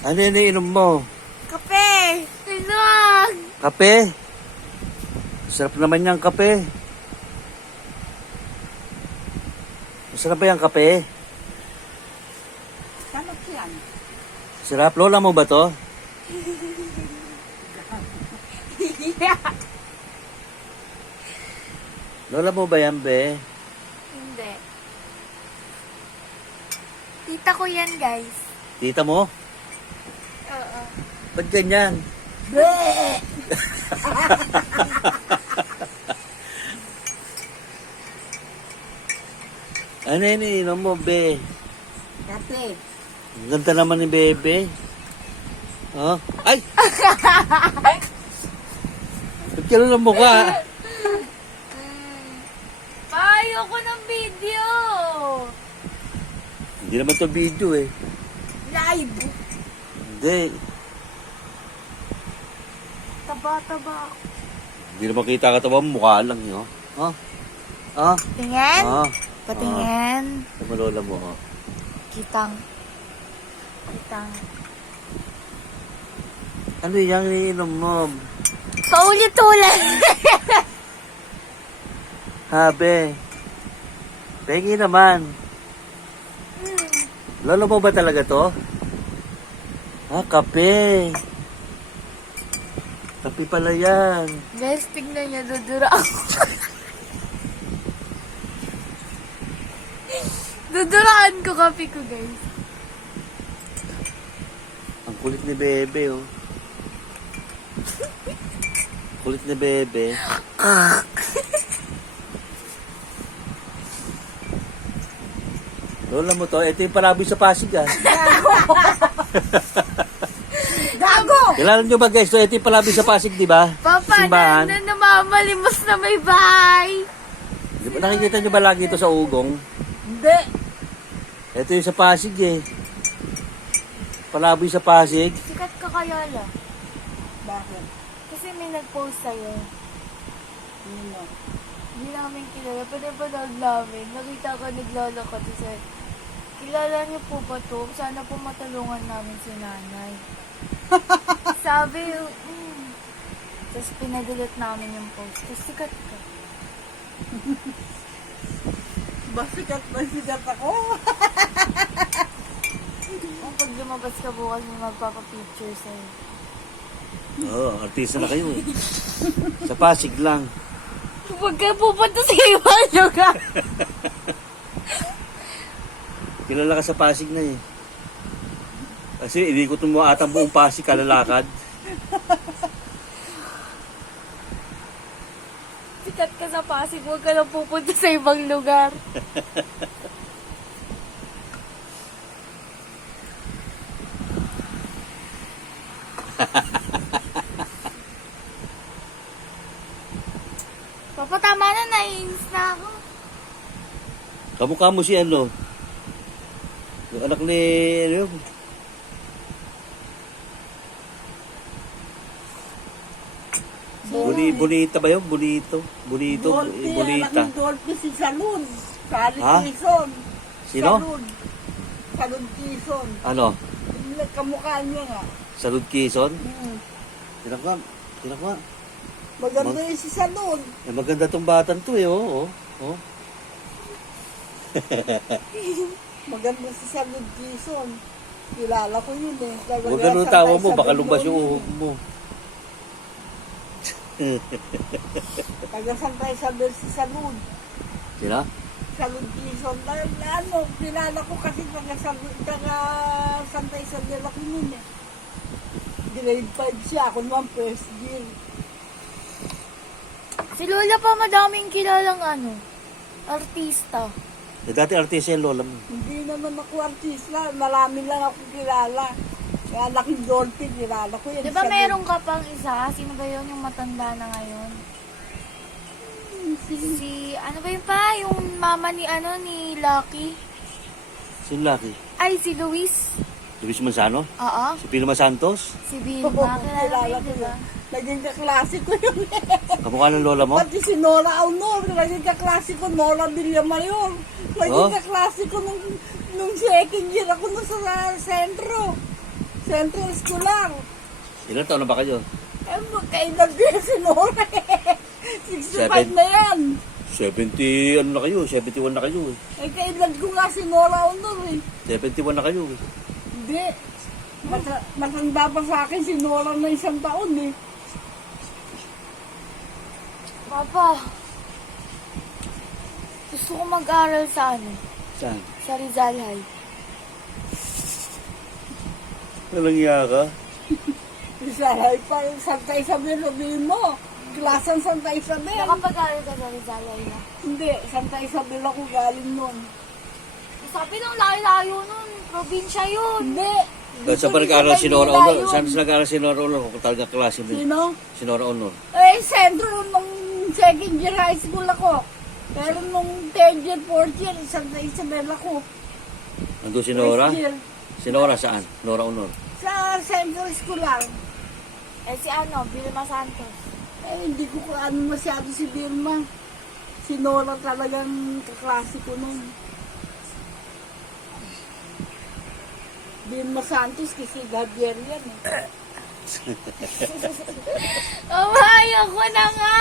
Ano yung iniinom mo? Kape! Inog! Kape? Sarap naman yung kape. Masarap ba yung kape? Sarap yan. Sarap. Lola mo ba to? Lola mo ba yan, be? Hindi. Tita ko yan, guys. Tita mo? Oo. Ba't ganyan? Ano yun iniinom mo, be? Kape. Ang ganda naman ni Bebe. Oh? Ay! Ba't ka lang mukha? Ayoko ng video! Hindi naman to video eh. Live! Hindi. Taba-taba. Hindi naman kita katawan mo, mukha lang yun. Oh? Oh? Tingin? Oh? Patingin. Sa lola mo, oh. Kitang. Kitang. Ano yung iniinom mo? Paulit-ulit! Habe. Pengi naman. Lolo mo ba talaga to? Ah, kape. Kape pala yan. Guys, tignan niya, dudura ako. Duduraan ko kape ko, guys. Ang kulit ni Bebe, oh. Kulit ni Bebe. Lola mo to, ito yung parabi sa Pasig, ah. Gago! Kailangan nyo ba, guys? So, ito yung parabi sa Pasig, di ba? Papa, Simbahan. namamalimos na may bahay. Di ba, nakikita nyo ba lagi ito sa Ugong? Hindi. Ito yung sa Pasig, eh. Palaboy sa Pasig. Sikat ka kaya la. Bakit? Kasi may nag-post sa'yo. Hindi namin kilala. Pinapanood namin. Nakita ko naglalakad sa... Kilala niyo po ba to? Sana po matulungan namin si nanay. Sabi yung... Tapos pinadelete namin yung post. Tapos sikat ka. Sikat ako. Kung pag lumabas ka bukas, may magpapapicture sa'yo. Oo, artista na kayo, eh. Sa Pasig lang. Huwag ka pupunta sa ibang lugar. Kilala ka sa Pasig na, eh. Kasi inikot mo ata buong Pasig kalalakad. Sikat ka sa Pasig, huwag ka lang pupunta sa ibang lugar. Papa, tama na, naiinis na ako. Kamukha mo si ano? Yung anak ni... Ano yun? Bonita ba yun? Bonito? Bonito? Bonita. Dolphy si Salud. Sally Ha? Quezon. Sino? Salud Quezon. Ano? Kamukha niya nga. Salud Quezon? Tinakwa. Maganda yung si Salud. Eh, maganda tong batang to, eh. Oh. Maganda si Salud Quezon. Kilala ko yun eh. Huwag ganun tawa mo, baka lumbas yung uhog mo. Taga-Santay Isabel si Salud. Sino? Salud Quezon. Kilala ko kasi taga-Santay Isabel ako yun eh. Grade 5 siya. Ako naman first year. Si Lola pa madaming kilalang artista. Eh, dati artista yung lola mo. Hindi naman ako artista. Marami lang ako kilala. Kaya anak ni Dolphy, kilala ko yan. Di ba meron ka pang isa? Sino ba yun yung matanda na ngayon? Si, ano ba yun pa? Yung mama ni ni Lucky? Sino laki? Ay, si Luis. Luis Manzano? Oo. Si Pilma Santos? Si Vilma. Kilala mo yun, ko di ba? yun. Naging kaklase ko yun eh. Kamukha ng lola mo? Pati si Nora Aunor, naging kaklase ko, Nora Villamayor. Naging Oh? kaklase ko nung second year ako nung sa sentro. Central School lang. Ilan taon na ba kayo? Eh, magkaedad din si Nora eh. 65 na yan. 70, ano na kayo? 71 na kayo eh. Eh, kaedad ko nga si Nora Honor eh. 71 na kayo eh. Hindi. Matanda pa sa akin si Nora na 1 taon eh. Papa, gusto ko mag-aral sa ano? Saan? Sa Rizal High. Walang iya ka? Isahay pa yung Santa Isabel, sabihin mo. Klasang Santa Isabel. Nakapag-aral ka sa Rizal High na. Hindi, Santa Isabel ako galing nun. Sabi nung layo-layo nun, probinsya yun. Hindi. Saan pa nag-aaral si Nora Honor? Saan nag-aaral si Nora Honor? Kung talaga klase mo. Sino? Si Nora Honor. Eh, sentro nung second year high school ako. Pero nung third year, fourth year, Santa Isabel ako. Nandun si Nora? First year. Si Nora saan? Nora Honor. Sa Central School lang. Eh si ano, Vilma Santos. Eh, hindi ko ano masyado si Vilma. Si Nora talagang kaklase ko nun. Vilma Santos kasi Gabriel yan eh. Amay, ako na nga!